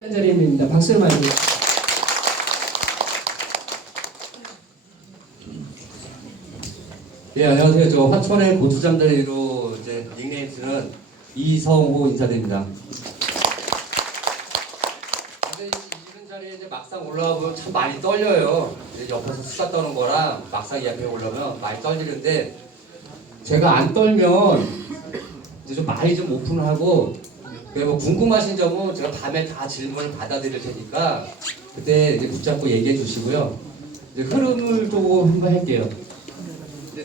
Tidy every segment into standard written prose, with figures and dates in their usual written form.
자리입니다. 박수를 많이 주세요. 예, 안녕하세요. 저 화천의 고추잠자리로 이제 닉네임 쓰는 이성호 인사드립니다. 근데 이런 자리에 이제 막상 올라와 보면 참 많이 떨려요. 이제 옆에서 수다 떠는 거랑 막상 이 앞에 올라오면 많이 떨리는데 제가 안 떨면 이제 좀 많이 좀 오픈을 하고 그리고 궁금하신 점은 제가 밤에 다 질문을 받아드릴 테니까 그때 이제 붙잡고 얘기해 주시고요. 이제 흐름을 좀 한번 할게요.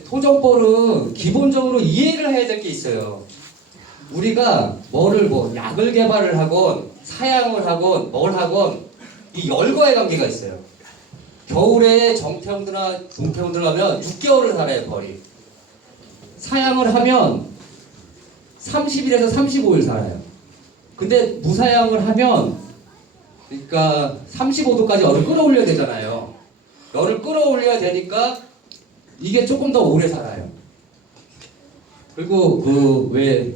토종벌은 기본적으로 이해를 해야 될 게 있어요. 우리가 약을 개발을 하건 사양을 하건 뭘 하건 이 열과의 관계가 있어요. 겨울에 정태형들이나 동태형들 하면 6개월을 살아요, 벌이. 사양을 하면 30일에서 35일 살아요. 근데 무사양을 하면 그러니까 35도까지 열을 끌어올려야 되잖아요. 열을 끌어올려야 되니까 이게 조금 더 오래 살아요. 그리고 왜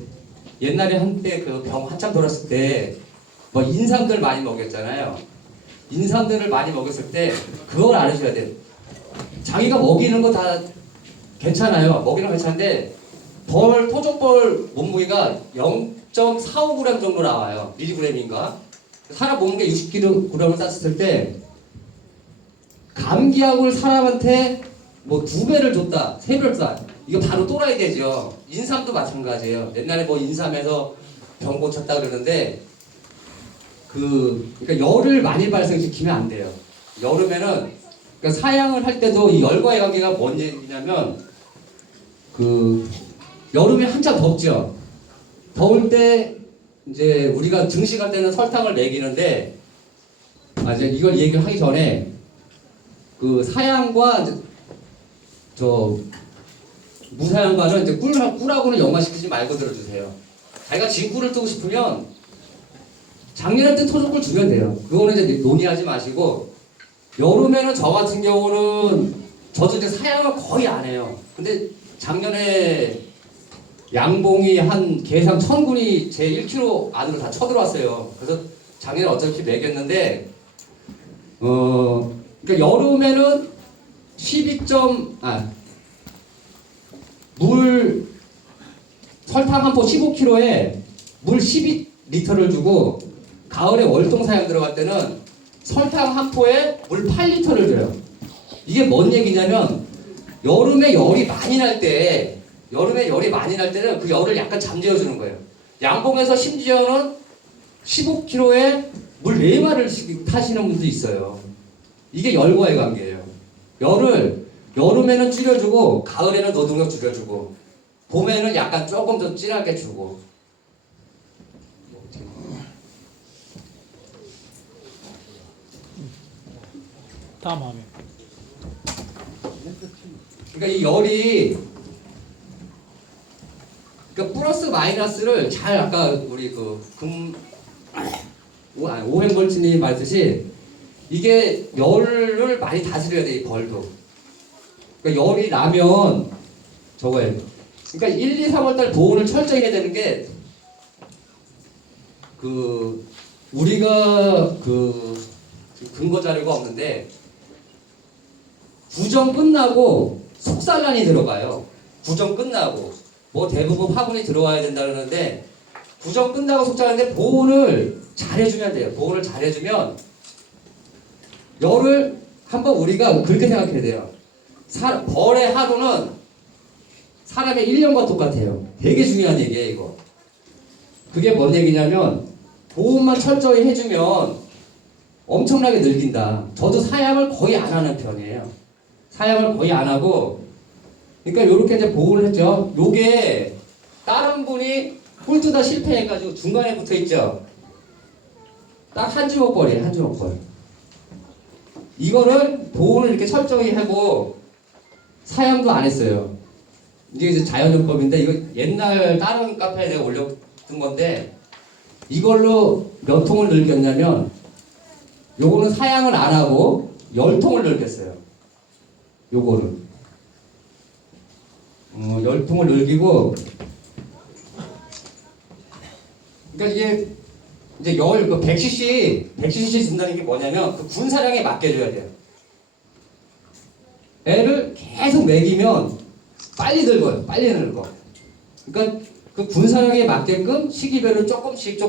옛날에 한때 그 병 한참 돌았을 때 뭐 인삼들 많이 먹였잖아요. 인삼들을 많이 먹였을 때 그걸 알으셔야 돼요. 자기가 먹이는 거 다 괜찮아요. 먹이는 거 괜찮은데 토종벌 몸무게가 0.45g 정도 나와요. 미리그램인가? 사람 몸무게 60kg을 쌌을 때 감기약을 사람한테 뭐 2배를 줬다, 3배를 줬다. 이거 바로 또라이 되죠. 인삼도 마찬가지예요. 옛날에 뭐 인삼에서 병 고쳤다 그러는데 그러니까 열을 많이 발생시키면 안 돼요. 여름에는 그러니까 사양을 할 때도 이 열과의 관계가 뭔 얘기냐면 여름에 한참 덥죠. 더울 때 이제 우리가 증식할 때는 설탕을 먹이는데 이제 이걸 얘기를 하기 전에 사양과 무사양과는 이제 꿀하고는 연관시키지 말고 들어주세요. 자기가 진꿀을 뜨고 싶으면 작년에 뜬 토종꿀 주면 돼요. 그거는 이제 논의하지 마시고 여름에는 저 같은 경우는 저도 이제 사양을 거의 안 해요. 근데 작년에 양봉이 한 개상 1000군이 제 1kg 안으로 다 쳐들어왔어요. 그래서 작년에 어차피 먹였는데 그러니까 여름에는 설탕 한 포 15kg에 물 12리터를 주고 가을에 월동 사양 들어갈 때는 설탕 한 포에 물 8리터를 줘요. 이게 뭔 얘기냐면 여름에 열이 많이 날 때는 그 열을 약간 잠재워 주는 거예요. 양봉에서 심지어는 15kg에 물 4마리를 타시는 분도 있어요. 이게 열과의 관계예요. 열을 여름에는 줄여주고 가을에는 노동력 줄여주고 봄에는 약간 조금 더 진하게 주고 다음 화면. 그러니까 이 열이 그러니까 플러스 마이너스를 잘 아까 우리 오행걸치님이 말했듯이 이게 열을 많이 다스려야 돼, 이 벌도. 그러니까 열이 나면 저거예요. 그러니까 1, 2, 3월달 보온을 철저히 해야 되는 게 우리가 근거 자료가 없는데 구정 끝나고 속산란이 들어가요. 구정 끝나고 뭐 대부분 화분이 들어와야 된다 그러는데 구정 끝나고 속산란인데 보온을 잘 해주면 돼요. 보온을 잘 해주면 열을 한번 우리가 그렇게 생각해야 돼요. 벌의 하루는 사람의 1년과 똑같아요. 되게 중요한 얘기예요, 이거. 그게 뭔 얘기냐면 보온만 철저히 해주면 엄청나게 늙긴다. 저도 사양을 거의 안 하는 편이에요. 사양을 거의 안 하고 그러니까 요렇게 이제 보온을 했죠. 요게 다른 분이 꿀 뜨다 실패해가지고 중간에 붙어있죠. 딱 한 주먹벌이에요, 한 주먹벌. 이거를 보온을 이렇게 철저히 하고 사양도 안 했어요. 이제 자연요법인데 이거 옛날 다른 카페에 내가 올려둔 건데 이걸로 몇 통을 늘겼냐면 요거는 사양을 안 하고 10통을 늘겼어요. 요거는 10통을 늘기고 그러니까 이게 이제 그 100cc 준다는 게 뭐냐면 그 군사량에 맡겨줘야 돼요. 애를 계속 먹이면 빨리 늙어요. 빨리 늙어. 그러니까 그 군사량에 맞게끔 시기별로 조금씩.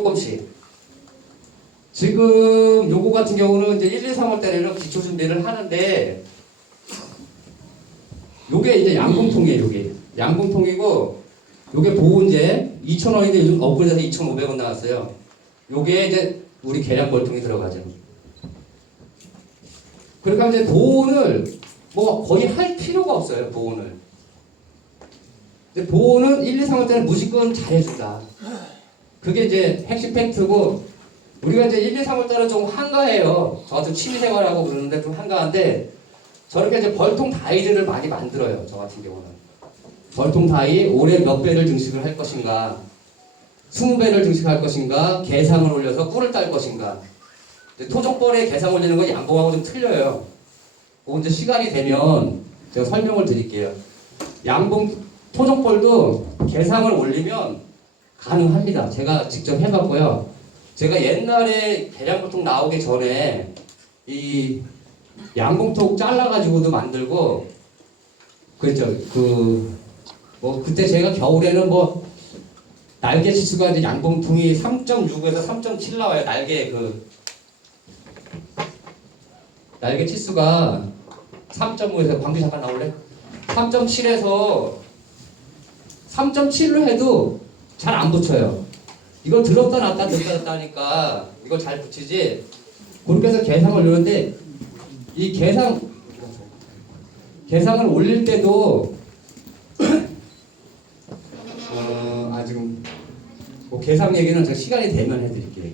지금 요거 같은 경우는 이제 1, 2, 3월 달에는 기초 준비를 하는데 요게 이제 양봉통이에요. 요게 양봉통이고 요게 보온제 2,000원인데 요즘 업그레이드해서 2,500원 나왔어요. 요게 이제 우리 계량벌통이 들어가죠. 그러니까 이제 보온을 뭐 거의 할 필요가 없어요. 보온을. 근데 보온은 1, 2, 3월 때는 무조건 잘해준다. 그게 이제 핵심 팩트고 우리가 이제 1, 2, 3월 달은 좀 한가해요. 저 같은 취미생활하고 그러는데 좀 한가한데 저렇게 이제 벌통 다이들을 많이 만들어요. 저 같은 경우는. 벌통 다이 올해 몇 배를 증식을 할 것인가 20배를 증식할 것인가 개상을 올려서 꿀을 딸 것인가 토종벌에 개상 올리는 건 양봉하고 좀 틀려요. 그거 이제 시간이 되면 제가 설명을 드릴게요. 양봉 토종벌도 개상을 올리면 가능합니다. 제가 직접 해봤고요. 제가 옛날에 계량보통 나오기 전에 이 양봉톡 잘라가지고도 만들고 그랬죠. 뭐 그때 제가 겨울에는 뭐 날개 치수가 이제 양봉통이 3.6에서 3.7 나와요. 날개 치수가 3.5에서 광주 잠깐 나올래? 3.7에서 3.7로 해도 잘 안 붙여요. 이걸 들었다 놨다 하니까 이걸 잘 붙이지. 그렇게 해서 개상을 올리는데 이 개상을 올릴 때도 지금 뭐 개상 얘기는 제가 시간이 되면 해드릴게요.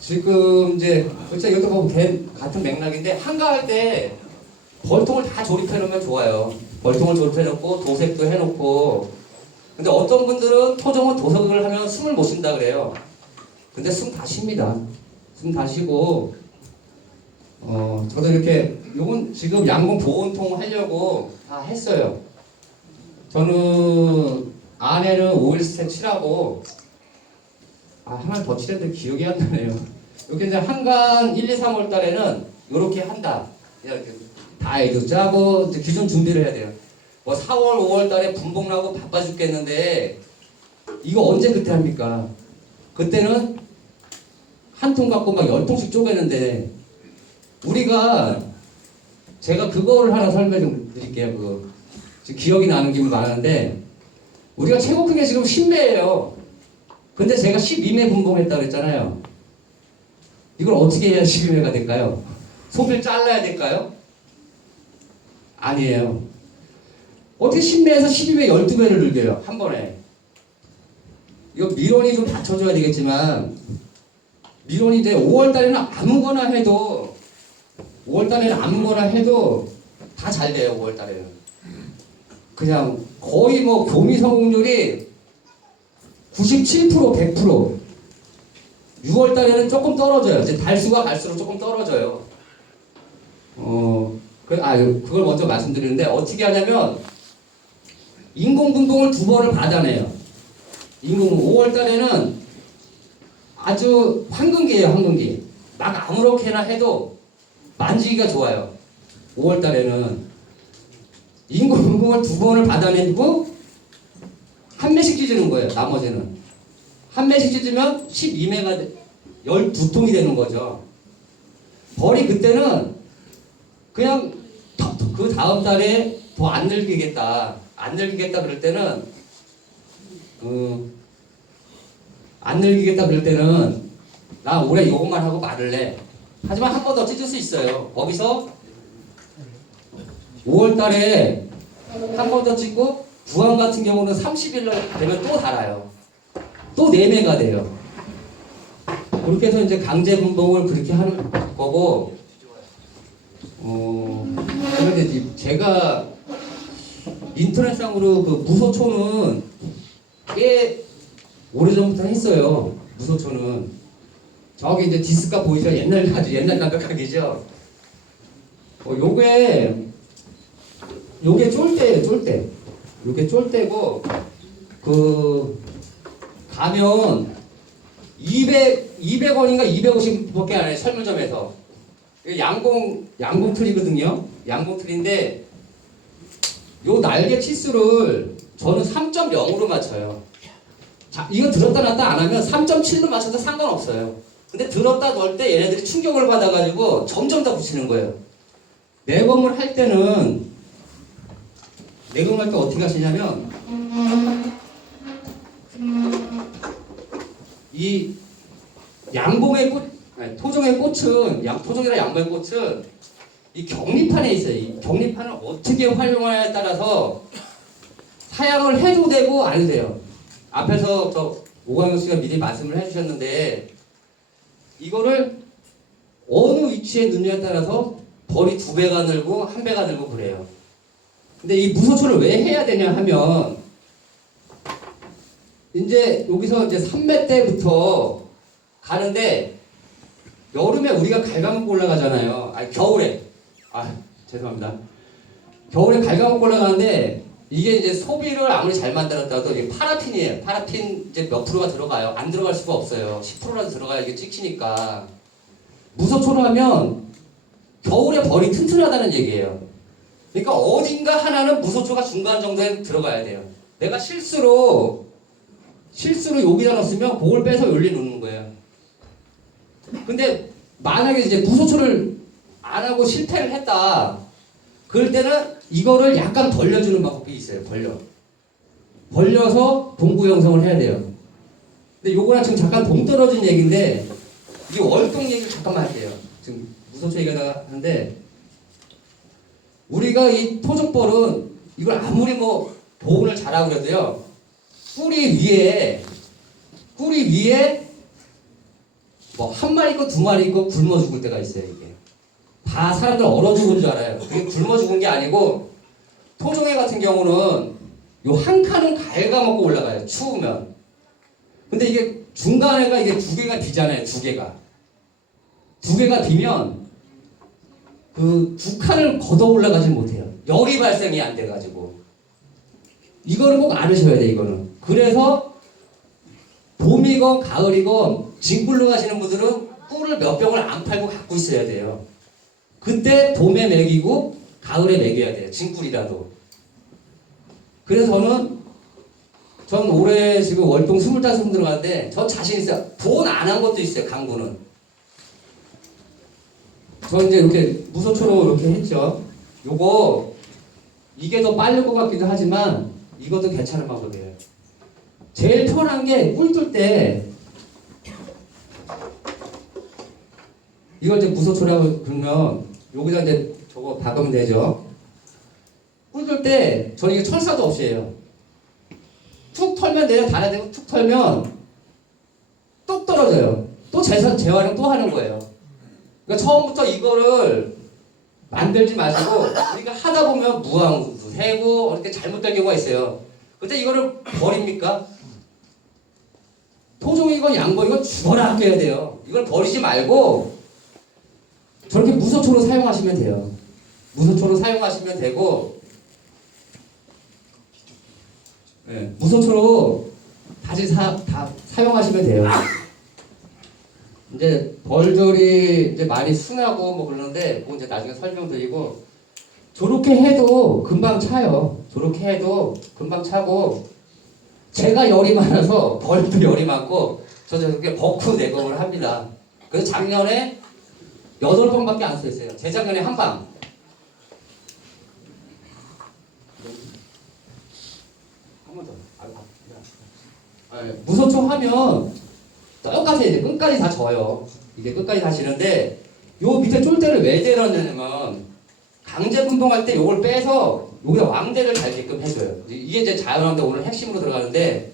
지금 이제 이것도 보면 같은 맥락인데 한가할 때 벌통을 다 조립해 놓으면 좋아요. 벌통을 조립해 놓고 도색도 해 놓고 근데 어떤 분들은 토종은 도색을 하면 숨을 못 쉰다 그래요. 근데 숨 다 쉽니다. 숨 다 쉬고 저도 이렇게 요건 지금 양봉 보온통 하려고 다 했어요. 저는 안에는 오일 스택 칠하고 하나 더 칠했는데 기억이 안 나네요. 이렇게 이제 한간 1, 2, 3월 달에는 이렇게 한다. 이렇게 다이도 짜고 이제 기존 준비를 해야 돼요. 뭐 4월, 5월 달에 분봉 나고 바빠 죽겠는데 이거 언제 그때 합니까? 그때는 한 통 갖고 막 10통씩 쪼개는데 우리가 제가 그거를 하나 설명 좀 드릴게요. 지금 기억이 나는 게 많은데 우리가 최고 큰 게 지금 10매예요. 근데 제가 12매 분봉했다고 그랬잖아요. 이걸 어떻게 해야 12매가 될까요? 소비를 잘라야 될까요? 아니에요. 어떻게 10매에서 12매 12배를 늘려요? 한 번에. 이거 밀원이 좀 받쳐줘야 되겠지만 밀원이 이제 5월달에는 아무거나 해도 5월달에는 아무거나 해도 다 잘 돼요. 5월달에는 그냥 거의 뭐 교미 성공률이 97% 100% 6월달에는 조금 떨어져요. 이제 달수가 갈수록 조금 떨어져요. 그걸 먼저 말씀드리는데 어떻게 하냐면 인공분봉을 2번을 받아내요. 5월달에는 아주 황금기예요. 황금기. 막 아무렇게나 해도 만지기가 좋아요. 5월달에는 인공분봉을 2번을 받아내고 한 매씩 찢는 거예요. 나머지는 한 매씩 찢으면 12매가 12통이 되는 거죠. 벌이 그때는 그냥 그 다음 달에 더 안 늙기겠다 그럴 때는 나 올해 요것만 하고 말을래. 하지만 한 번 더 찢을 수 있어요. 거기서 5월 달에 한 번 더 찢고 부항 같은 경우는 30일 되면 또 달아요. 또 4매가 돼요. 그렇게 해서 이제 강제 분봉을 그렇게 하는 거고 그런데 제가 인터넷상으로 그 무소초는 꽤 오래전부터 했어요. 무소초는 저기 이제 디스카 보이죠? 아주 옛날 담백하기죠. 요게 요게 쫄대예요, 쫄대. 요게 쫄대고 가면 200원인가 250원밖에 안 해요, 설문점에서. 양봉 틀이거든요. 양봉 틀인데 요 날개 치수를 저는 3.0으로 맞춰요. 자, 이거 들었다 놨다 안 하면 3.7로 맞춰도 상관없어요. 근데 들었다 놓을 때 얘네들이 충격을 받아가지고 점점 더 붙이는 거예요. 내검을 할 때는 내검할 때 어떻게 하시냐면 이 양봉의 꽃, 아니, 토종의 꽃은 토종이나 양봉의 꽃은 이 격리판에 있어요. 이 격리판을 어떻게 활용하냐에 따라서 사양을 해도 되고 안 해도 돼요. 앞에서 저 오광영 씨가 미리 말씀을 해주셨는데 이거를 어느 위치에 넣느냐에 따라서 벌이 2배가 늘고 1배가 늘고 그래요. 근데 이 무소초를 왜 해야 되냐 하면 이제 여기서 이제 3매 때부터 가는데 여름에 우리가 갉아먹고 올라가잖아요. 아니 겨울에 죄송합니다. 겨울에 갉아먹고 올라가는데 이게 이제 소비를 아무리 잘 만들었다도 이게 파라핀이에요. 파라핀 이제 몇 프로가 들어가요. 안 들어갈 수가 없어요. 10%라도 들어가야 이게 찍히니까. 무소초로 하면 겨울에 벌이 튼튼하다는 얘기예요. 그러니까 어딘가 하나는 무소초가 중간 정도에 들어가야 돼요. 내가 실수로 여기다 넣었으면 그걸 빼서 여기 놓는 거예요. 근데 만약에 이제 무소초를 안 하고 실패를 했다. 그럴 때는 이거를 약간 벌려주는 방법이 있어요. 벌려서 동구 형성을 해야 돼요. 근데 요거랑 지금 잠깐 동떨어진 얘기인데 이 월동 얘기를 잠깐만 할게요. 지금 무소초 얘기하다가 하는데 우리가 이 토종벌은 이걸 아무리 뭐 보온을 잘하고 그래도요 뿌리 위에 뭐 한 마리 있고 2마리 있고 굶어 죽을 때가 있어요. 이게 다 사람들 얼어 죽은 줄 알아요. 그게 굶어 죽은 게 아니고 토종애 같은 경우는 요 한 칸은 갉아먹고 올라가요. 추우면. 근데 이게 중간에가 이게 2개가 비잖아요. 2개가 비면 그 2칸을 걷어 올라가지 못해요. 열이 발생이 안 돼가지고. 이거는 꼭 알으셔야 돼요. 이거는. 그래서 봄이건 가을이건 징굴로 가시는 분들은 꿀을 몇 병을 안 팔고 갖고 있어야 돼요. 그때 봄에 먹이고 가을에 먹여야 돼요. 징꿀이라도. 그래서 전 올해 지금 월동 25분 들어갔는데 저 자신 있어요. 돈 안 한 것도 있어요. 강구는. 저 이제 이렇게 무소초로 이렇게 했죠. 요거 이게 더 빠를 것 같기도 하지만 이것도 괜찮은 방법이에요. 제일 편한 게 꿀 뜰 때 이걸 이제 무소초라고 그러면 여기다 이제 저거 박으면 되죠. 꿀 뜰 때 저는 이게 철사도 없이 해요. 툭 털면 돼요. 달아대고 툭 털면 또 떨어져요. 또 재활용 또 하는 거예요. 그러니까 처음부터 이거를 만들지 마시고 우리가 하다 보면 무항도 해고 이렇게 잘못된 경우가 있어요. 그때 이거를 버립니까? 토종이건 양봉이건 죽어라 아껴야 돼요. 이걸 버리지 말고 저렇게 무소초로 사용하시면 돼요. 무소초로 사용하시면 되고 네, 무소초로 다시 다 사용하시면 돼요. 이제 벌들이 이제 많이 순하고 뭐 그러는데 그거 이제 나중에 설명드리고 저렇게 해도 금방 차요. 저렇게 해도 금방 차고 제가 열이 많아서 벌도 열이 많고 저 저렇게 버크 내검을 합니다. 그래서 작년에 8번밖에 안 써있어요. 재작년에 한 방. 한 번 더. 무소초 하면 똑같이 이제 끝까지 다 져요. 이게 끝까지 다 지는데 요 밑에 쫄대를 왜 대놨냐면 강제 분봉할 때 요걸 빼서 여기다 왕대를 달게끔 해줘요. 이게 이제 자연왕대 오늘 핵심으로 들어가는데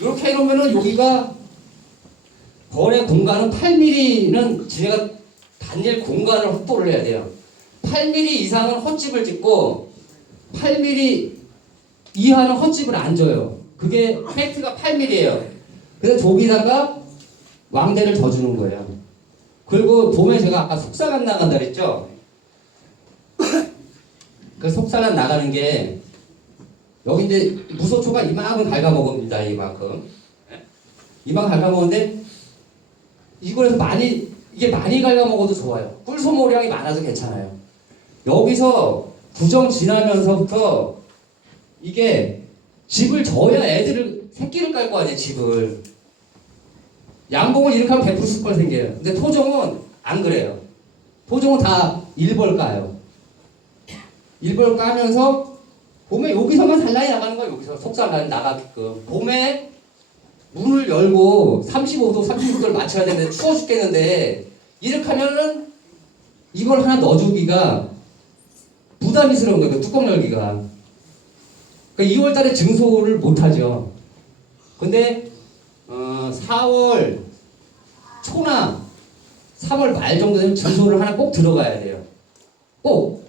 이렇게 해놓으면은 여기가 벌의 공간은 8mm는 지네가 단일 공간을 확보를 해야 돼요. 8mm 이상은 헛집을 짓고 8mm 이하는 헛집을 안 줘요. 그게 팩트가 8mm예요. 그래서 저기다가 왕대를 더 주는 거예요. 그리고 봄에 제가 아까 속사감 나간다 그랬죠? 그 속살란 나가는 게 여기 이제 무소초가 이만큼 갉아먹습니다. 이만큼. 이만큼 갉아먹는데 이거에서 이게 많이 갉아먹어도 좋아요. 꿀소모량이 많아서 괜찮아요. 여기서 구정 지나면서부터 이게 집을 져야 새끼를 깔 거 아니에요. 집을. 양봉을 이렇게 하면 100% 숯벌 생겨요. 근데 토종은 안 그래요. 토종은 다 일벌 까요. 일벌 까면서 봄에 여기서만 산란이 나가는 거예요. 여기서 속산란이 나가게끔. 봄에 문을 열고 35도, 36도를 맞춰야 되는데 추워 죽겠는데 이렇게 하면은 이걸 하나 넣어주기가 부담스러운 거예요. 뚜껑 열기가. 그러니까 2월 달에 증소를 못 하죠. 근데 4월 초나 3월 말 정도 되면 증소를 하나 꼭 들어가야 돼요. 꼭.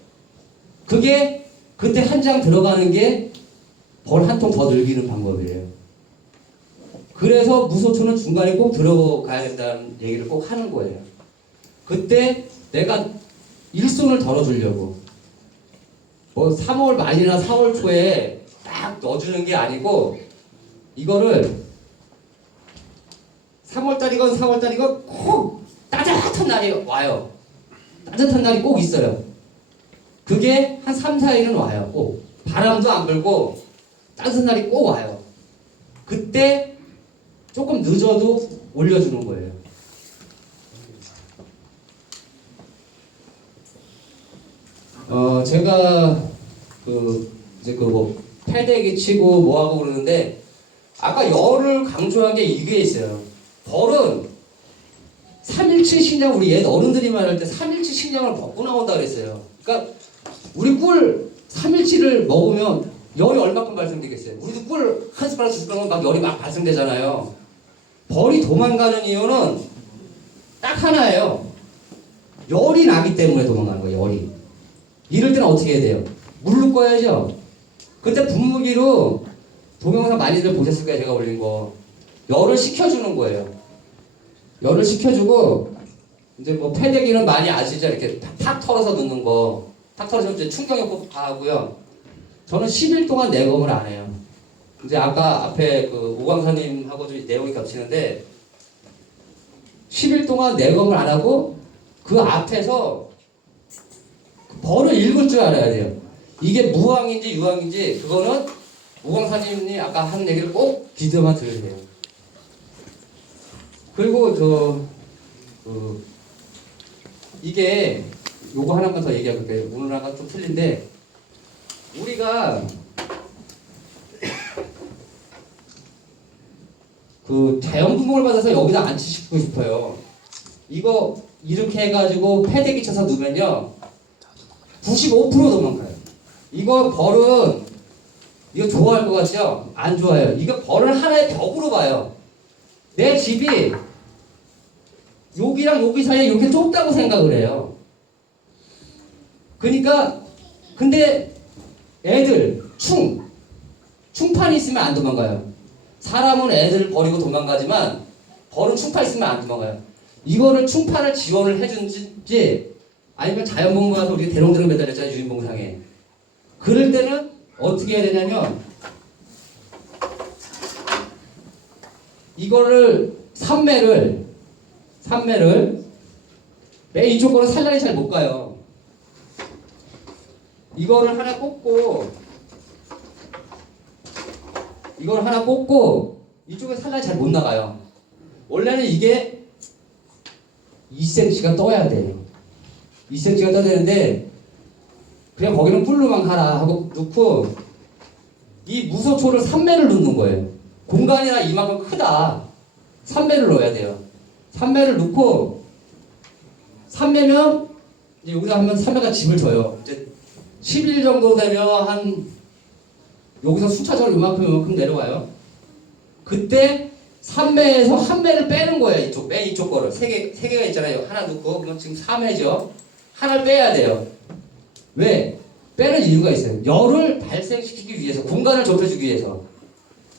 그게 그때 한 장 들어가는 게 벌 한 통 더 늘리는 방법이에요. 그래서 무소초는 중간에 꼭 들어가야 된다는 얘기를 꼭 하는 거예요. 그때 내가 일손을 덜어주려고. 뭐 3월 말이나 4월 초에 딱 넣어주는 게 아니고 이거를 3월달이건 4월달이건 꼭 따뜻한 날이 와요. 따뜻한 날이 꼭 있어요. 그게 한 3, 4일은 와요. 꼭. 바람도 안 불고 따뜻한 날이 꼭 와요. 그때 조금 늦어도 올려주는 거예요. 제가 이제 패대기 치고 뭐하고 그러는데 아까 열을 강조한 게 이게 있어요. 벌은 3일치 식량, 우리 옛 어른들이 말할 때 3일치 식량을 먹고 나온다 그랬어요. 그러니까 우리 꿀 3일치를 먹으면 열이 얼마큼 발생되겠어요? 우리도 꿀 한 숟가락 두 숟가락은 막 열이 막 발생되잖아요. 벌이 도망가는 이유는 딱 하나예요. 열이 나기 때문에 도망가는 거예요. 열이. 이럴 때는 어떻게 해야 돼요? 물로 꺼야죠. 그때 분무기로 동영상 많이들 보셨을 거예요. 제가 올린 거. 열을 식혀주는 거예요. 열을 식혀주고 이제 뭐 패대기는 많이 아시죠? 이렇게 탁 털어서 넣는 거. 탁 털어서 이제 충격요법 다 하고요. 저는 10일 동안 내검을 안 해요. 이제 아까 앞에 오광사님하고 좀 내용이 겹치는데 10일 동안 내검을 안 하고 그 앞에서 벌을 읽을 줄 알아야 돼요. 이게 무항인지 유항인지 그거는 오광사님이 아까 한 얘기를 꼭 귀담아 들으세요. 그리고 이게 요거 하나만 더 얘기해볼게요. 오늘하고 좀 틀린데 우리가 자연 분봉을 받아서 여기다 안치시키고 싶어요. 이거 이렇게 해가지고 패대기 쳐서 넣으면요 95% 도망가요. 이거 벌은 이거 좋아할 것 같죠? 안 좋아해요. 이거 벌을 하나의 벽으로 봐요. 내 집이 여기랑 여기 사이에 이렇게 좁다고 생각을 해요. 그러니까 근데 애들 충판이 있으면 안 도망가요. 사람은 애들을 버리고 도망가지만 벌은 충판 있으면 안 도망가요. 이거를 충판을 지원을 해준지 아니면 자연봉무 가서 우리 대롱대롱 매달렸잖아요. 유인봉상에. 그럴 때는 어떻게 해야 되냐면 이거를 삼매를 맨 이쪽 거는 산란이 잘 못 가요. 이거를 하나 꽂고 이쪽에 산란이 잘 못 나가요. 원래는 이게 2cm가 떠야 돼요. 2cm가 떠야 되는데 그냥 거기는 뿔로만 가라 하고 넣고 이 무소초를 3매를 넣는 거예요. 공간이나 이만큼 크다. 3매를 넣어야 돼요. 3매를 넣고 3매면 이제 여기다 하면 3매가 집을 져요. 이제 10일 정도 되면 한 여기서 수차적으로 이만큼 내려와요. 그때 3매에서 한 매를 빼는 거예요. 맨 이쪽 거를. 세 개가 있잖아요. 하나 넣고, 그럼 지금 3매죠. 하나를 빼야 돼요. 왜? 빼는 이유가 있어요. 열을 발생시키기 위해서, 공간을 좁혀주기 위해서.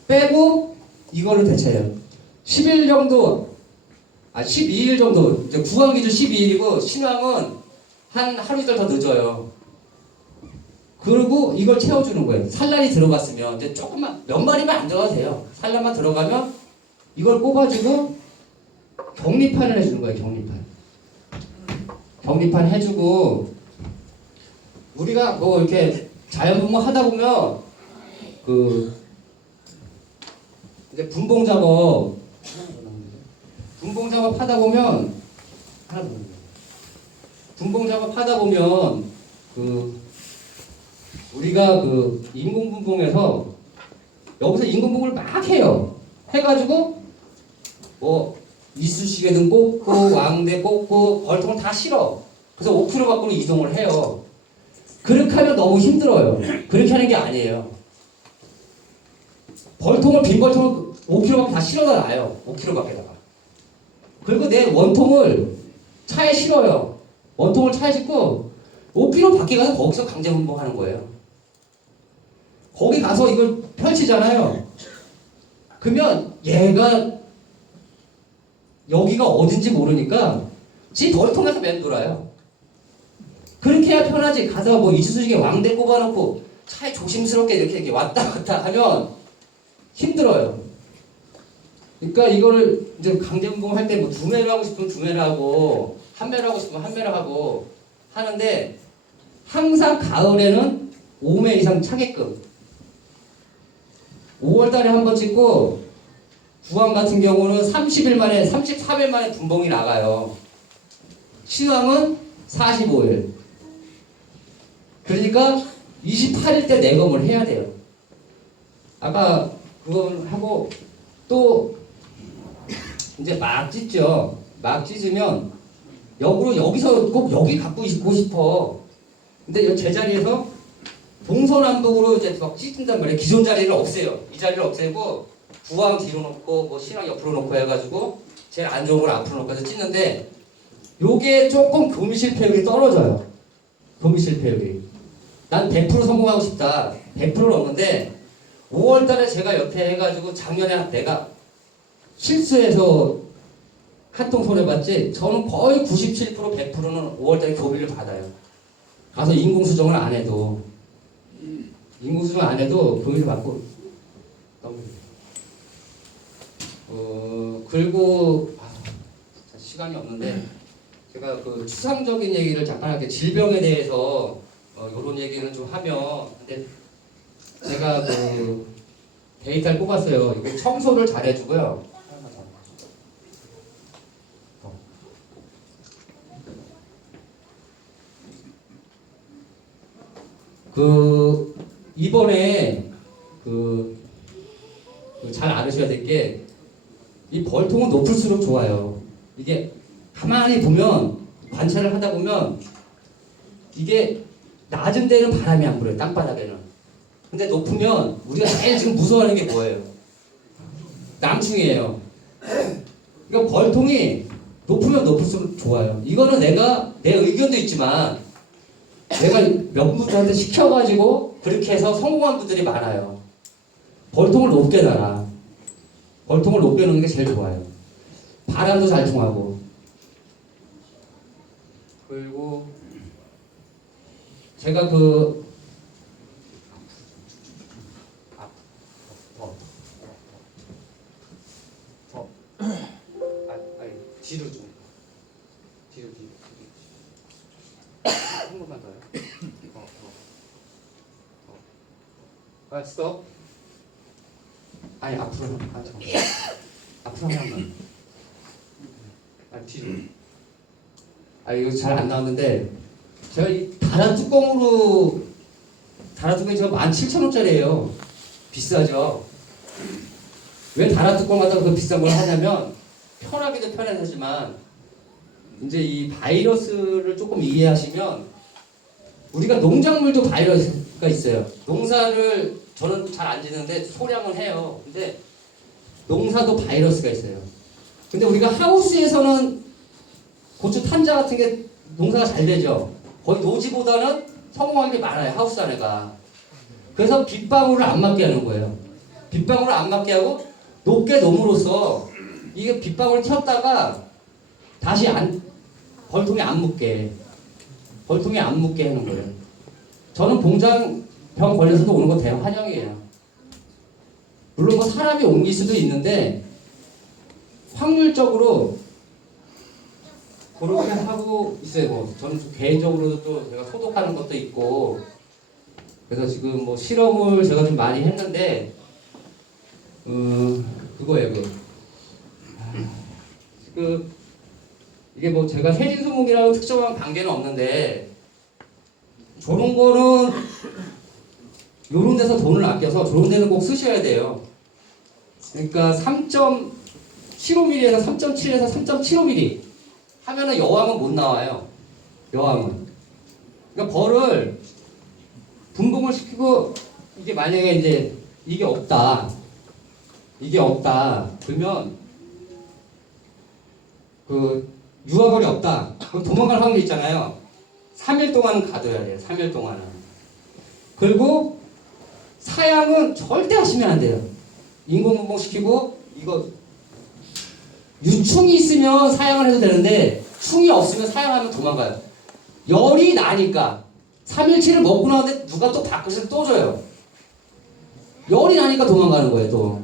빼고, 이거를 대체해요. 10일 정도, 12일 정도, 이제 구강 기준 12일이고, 신왕은 한 하루 이틀 더 늦어요. 그리고 이걸 채워주는 거예요. 산란이 들어갔으면 이제 조금만 몇 마리만 안 들어가도 돼요. 산란만 들어가면 이걸 꼽아주고 격리판을 해주는 거예요. 격리판 해주고 우리가 뭐 이렇게 자연분봉 하다 보면 그 이제 분봉 작업 하다 보면 그 우리가 그 인공분봉에서 여기서 인공분봉을 막 해요. 해가지고 뭐 이쑤시개든 꽂고 왕대 꽂고 벌통을 다 실어. 그래서 5km 밖으로 이동을 해요. 그렇게 하면 너무 힘들어요. 그렇게 하는 게 아니에요. 빈 벌통을 5km 밖에 다 실어다 놔요. 5km 밖에다가. 그리고 내 원통을 차에 실어요. 원통을 차에 싣고 5km 밖에 가서 거기서 강제분봉하는 거예요. 거기 가서 이걸 펼치잖아요. 그러면 얘가 여기가 어딘지 모르니까 지 벌통에서 맴돌아요. 그렇게 해야 편하지. 가서 뭐 이쑤시개 왕대 꼽아놓고 차에 조심스럽게 이렇게 왔다 갔다 하면 힘들어요. 그러니까 이거를 이제 강제분봉 할 때 뭐 2매를 하고 싶으면 2매를 하고 1매를 하고 싶으면 1매를 하고 하는데 항상 가을에는 5매 이상 차게끔 5월달에 한 번 찍고 구암 같은 경우는 30일 만에 34일 만에 분봉이 나가요. 신왕은 45일. 그러니까 28일 때 내검을 해야 돼요. 아까 그걸 하고 또 이제 막 찢죠. 막 찢으면 역으로 여기서 꼭 여기 갖고 있고 싶어. 근데 제자리에서 동서남북으로 이제 막 찢는단 말이에요. 기존 자리를 없애요. 이 자리를 없애고 부왕 뒤로 놓고 뭐 신왕 옆으로 놓고 해가지고 제일 안 좋은 걸 앞으로 놓고 해서 찢는데 요게 조금 교미실패율이 떨어져요. 교미실패율이. 난 100% 성공하고 싶다. 100% 넘는데 5월달에 제가 옆에 해가지고 작년에 내가 실수해서 한통 손해봤지 저는 거의 97% 100%는 5월달에 교비를 받아요. 가서 인공수정을 안 해도 교비를 받고 너무 그리고 시간이 없는데 제가 그 추상적인 얘기를 잠깐 할게요. 질병에 대해서 이런 얘기는 좀 하면 근데 제가 그 데이터를 뽑았어요. 이게 청소를 잘 해주고요. 그 이번에 잘 알으셔야 될 게 이 벌통은 높을수록 좋아요. 이게 가만히 보면 관찰을 하다 보면 이게 낮은 데는 바람이 안 불어요. 땅바닥에는. 근데 높으면 우리가 제일 지금 무서워하는 게 뭐예요? 남충이에요. 그러니까 벌통이 높으면 높을수록 좋아요. 이거는 내 의견도 있지만 내가 몇 분들한테 시켜가지고 그렇게 해서 성공한 분들이 많아요. 벌통을 높게 달아. 벌통을 높게 놓는 게 제일 좋아요. 바람도 잘 통하고. 그리고 제가 뒤로 좀. 뒤로. 한 번만 더요. 스톱. 아니 앞으로 앞으로 하면 뒤로. 이거 잘 안 나왔는데 제가 이 다라 뚜껑이 제가 17,000원짜리예요. 비싸죠. 왜 다라 뚜껑 갖다가 그 비싼 걸 하냐면 편하기도 편해서지만 이제 이 바이러스를 조금 이해하시면 우리가 농작물도 바이러스가 있어요. 농사를 저는 잘 안 짓는데 소량은 해요. 근데 농사도 바이러스가 있어요. 근데 우리가 하우스에서는 고추 탄자 같은 게 농사가 잘 되죠. 거의 노지보다는 성공하는 게 많아요. 하우스 안에가. 그래서 빗방울을 안 맞게 하는 거예요. 빗방울을 안 맞게 하고 높게 놓음으로써 이게 빗방울을 튀었다가 다시 벌통에 안 묻게 하는 거예요. 저는 봉장병 걸려서도 오는 거 대환영이에요. 물론 뭐 사람이 옮길 수도 있는데 확률적으로 그렇게 하고 있어요. 뭐 저는 개인적으로도 또 제가 소독하는 것도 있고 그래서 지금 뭐 실험을 제가 좀 많이 했는데 그거예요. 이게 뭐 제가 세진소목이라고 특정한 관계는 없는데 저런 거는 요런 데서 돈을 아껴서 저런 데는 꼭 쓰셔야 돼요. 그러니까 3.75mm에서 3.7에서 3.75mm 하면은 여왕은 못 나와요. 여왕은. 그러니까 벌을 분봉을 시키고 이게 만약에 이제 이게 없다. 그러면 유아벌이 없다. 그럼 도망갈 확률이 있잖아요. 3일 동안은 가둬야 돼요. 3일 동안은. 그리고 사양은 절대 하시면 안 돼요. 인공분봉 시키고 이거 유충이 있으면 사양을 해도 되는데 충이 없으면 사양하면 도망가요. 열이 나니까 3일치를 먹고 나는데 누가 또 밥그릇을 또 줘요. 열이 나니까 도망가는 거예요. 또.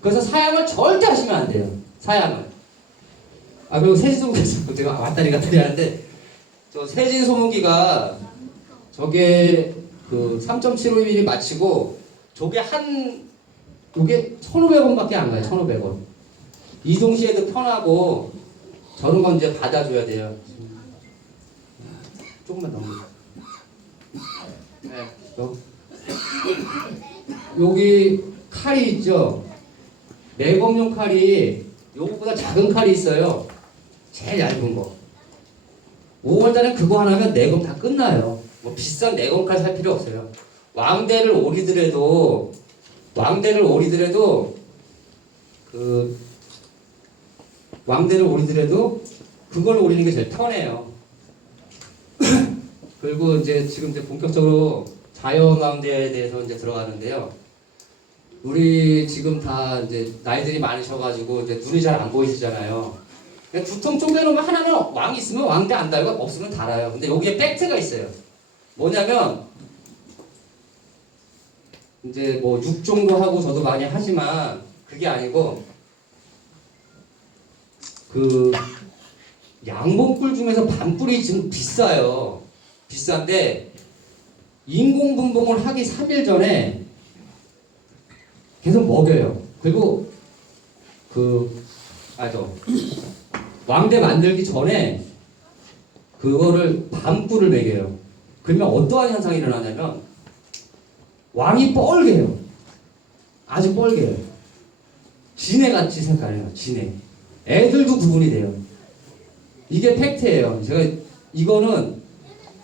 그래서 사양을 절대 하시면 안 돼요. 사양을. 그리고 세진소목에서 제가 왔다리 갔다리 하는데 저 세진소목이가 저게 3.75mm 마치고 요게 1,500원밖에 안 가요. 1,500원. 이동시에도 편하고 저런 건 이제 받아줘야 돼요. 조금만 더. 네. 여기 칼이 있죠. 매검용 칼이 요거보다 작은 칼이 있어요. 제일 얇은 거. 5월달에 그거 하나면 내검 다 끝나요. 뭐 비싼 내검칼 살 필요 없어요. 왕대를 오리더라도 그걸 오리는 게 제일 편해요. 그리고 이제 지금 이제 본격적으로 자연왕대에 대해서 이제 들어가는데요. 우리 지금 다 이제 나이들이 많으셔가지고 이제 눈이 잘 안 보이시잖아요. 두통 쪼개놓으면 하나는 왕이 있으면 왕대 안 달고 없으면 달아요. 근데 여기에 팩트가 있어요. 뭐냐면 이제 뭐 육종도 하고 저도 많이 하지만 그게 아니고 양봉꿀 중에서 밤꿀이 지금 비싸요. 비싼데 인공분봉을 하기 3일 전에 계속 먹여요. 그리고 왕대 만들기 전에 그거를 밤꿀을 먹여요. 그러면 어떠한 현상이 일어나냐면 왕이 뻘개요. 아주 뻘개요. 진해같이 색깔이에요. 진해. 애들도 구분이 돼요. 이게 팩트예요. 제가 이거는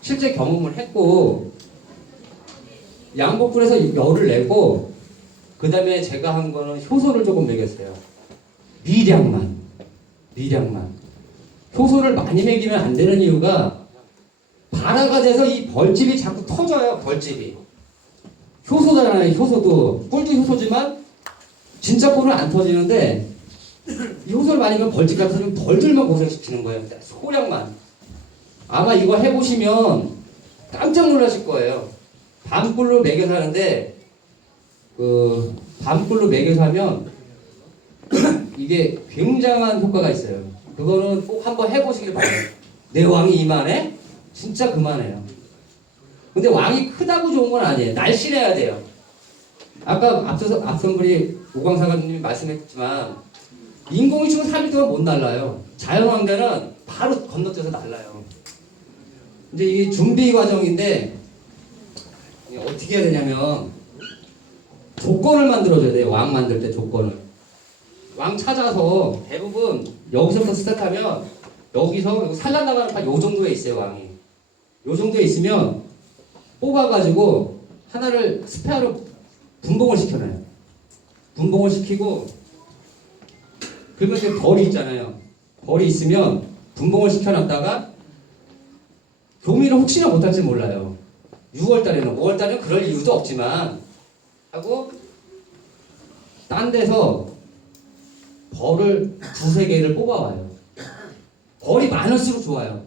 실제 경험을 했고 양복꿀에서 열을 내고 그 다음에 제가 한 거는 효소를 조금 먹였어요. 미량만. 효소를 많이 먹이면 안 되는 이유가 발화가 돼서 이 벌집이 자꾸 터져요. 벌집이. 효소잖아요. 효소도. 꿀도 효소지만 진짜 꿀은 안 터지는데 이 효소를 많이 먹으면 벌집 같은 좀 벌들만 고생시키는 거예요. 소량만. 아마 이거 해보시면 깜짝 놀라실 거예요. 밤꿀로 먹여서 하는데 밤꿀로 먹여서 하면 이게 굉장한 효과가 있어요. 그거는 꼭 한번 해보시길 바래요. 내 왕이 이만해? 진짜 그만해요. 근데 왕이 크다고 좋은 건 아니에요. 날씬해야 돼요. 아까 앞선 분이 오광사관님이 말씀했지만 인공이 지금 3일 동안 못 날라요. 자연왕대는 바로 건너뛰어서 날라요. 이제 이게 준비 과정인데 어떻게 해야 되냐면 조건을 만들어줘야 돼요. 왕 만들 때 조건을. 왕 찾아서 대부분 여기서부터 스타트하면 여기서 산란나가는 판 요 정도에 있어요. 왕이. 요 정도에 있으면 뽑아가지고 하나를 스페어로 분봉을 시켜놔요. 분봉을 시키고 그러면 이제 벌이 있잖아요. 벌이 있으면 분봉을 시켜놨다가 교미를 혹시나 못할지 몰라요. 6월달에는 5월달에는 그럴 이유도 없지만 하고 딴 데서 벌을 2-3개를 뽑아와요. 벌이 많을수록 좋아요.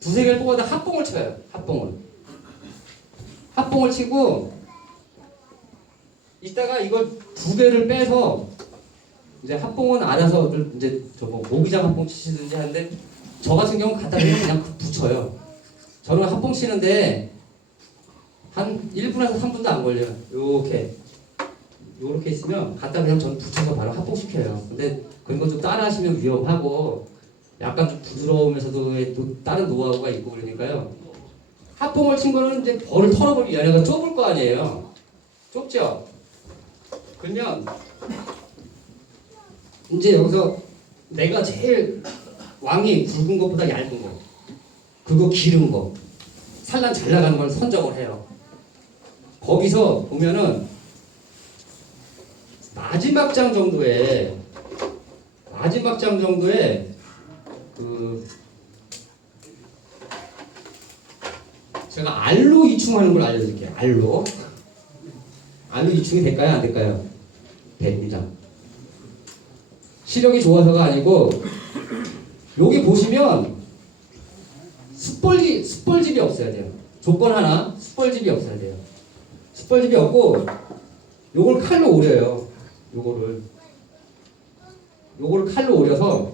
2-3개를 뽑아다 합봉을 쳐요. 합봉을 치고 이따가 이걸 두 개를 빼서 이제 합봉은 알아서 이제 저거 모기장 합봉 치시든지 하는데 저 같은 경우는 갖다 대면 그냥 붙여요. 저는 합봉 치는데 한 1분에서 3분도 안 걸려요. 요렇게 있으면 갖다 그냥 전 붙여서 바로 합봉시켜요. 근데 그런 거 좀 따라 하시면 위험하고 약간 좀 부드러우면서도 또 다른 노하우가 있고 그러니까요. 합봉을 친 거는 이제 벌을 털어보면 얘네가 좁을 거 아니에요. 좁죠? 그러면 이제 여기서 내가 제일 왕이 굵은 것보다 얇은 거, 그리고 기른 거, 산란 잘 나가는 걸 선정을 해요. 거기서 보면은 마지막 장 정도에 그 제가 알로 이충하는 걸 알려드릴게요. 알로 이충이 될까요? 안 될까요? 됩니다. 시력이 좋아서가 아니고 여기 보시면 숯벌집이 없어야 돼요. 조건 하나, 숯벌집이 없어야 돼요. 숯벌집이 없고 요걸 칼로 오려요. 요거를 칼로 오려서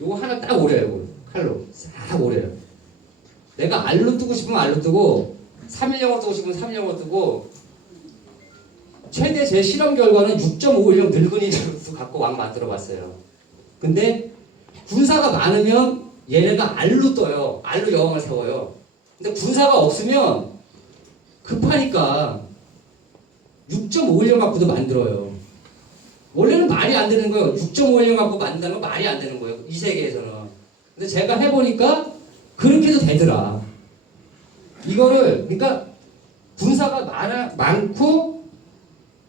요거 하나 딱 오려요. 요걸 칼로 싹 오려요. 내가 알로 뜨고 싶으면 알로 뜨고 3일령으로 뜨고 싶으면 3일령으로 뜨고 최대 제 실험 결과는 6.5일령 늙은이도 갖고 왕 만들어 봤어요. 근데 군사가 많으면 얘네가 알로 떠요. 알로 여왕을 세워요. 근데 군사가 없으면 급하니까 6.5일령 갖고도 만들어요. 원래는 말이 안 되는 거예요. 6.5일령 갖고 만든다는 건 말이 안 되는 거예요. 이 세계에서는. 근데 제가 해보니까 그렇게도 되더라. 이거를 그러니까 군사가 많고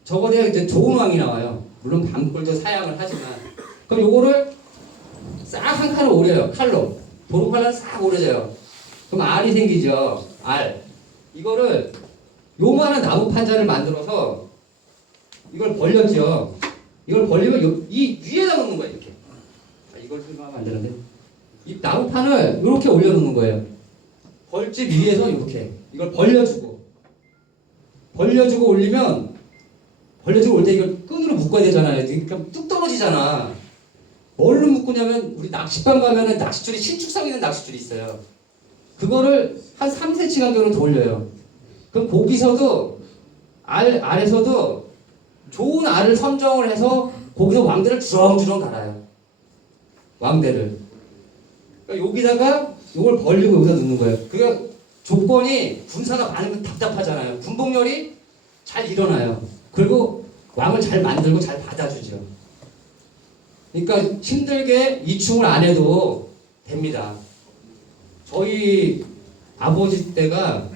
저거대야 이제 좋은 왕이 나와요. 물론 밤꿀도 사양을 하지만 그럼 요거를 싹 한 칸을 오려요. 칼로 도로칼로 싹 오려져요. 그럼 알이 생기죠. 알 이거를 요만한 나무 판자를 만들어서 이걸 벌렸죠. 이걸 벌리면 이 위에다 놓는 거예요. 이렇게. 이걸 설명하면 안 되는데 이 나무판을 이렇게 올려놓는 거예요. 벌집 위에서 이렇게 이걸 벌려주고 올리면 벌려주고 올 때 이걸 끈으로 묶어야 되잖아요. 그러니까 뚝 떨어지잖아. 뭘로 묶으냐면 우리 낚시방 가면은 낚싯줄이 신축성 있는 낚싯줄이 있어요. 그거를 한 3cm 간격으로 돌려요. 그럼 거기서도 알에서도 좋은 알을 선정을 해서 거기서 왕대를 주렁주렁 달아요. 왕대를. 그러니까 여기다가 이걸 벌리고 여기다 넣는 거예요. 그러니까 조건이 군사가 많으면 답답하잖아요. 군복열이 잘 일어나요. 그리고 왕을 잘 만들고 잘 받아주죠. 그러니까 힘들게 이충을 안 해도 됩니다. 저희 아버지 때가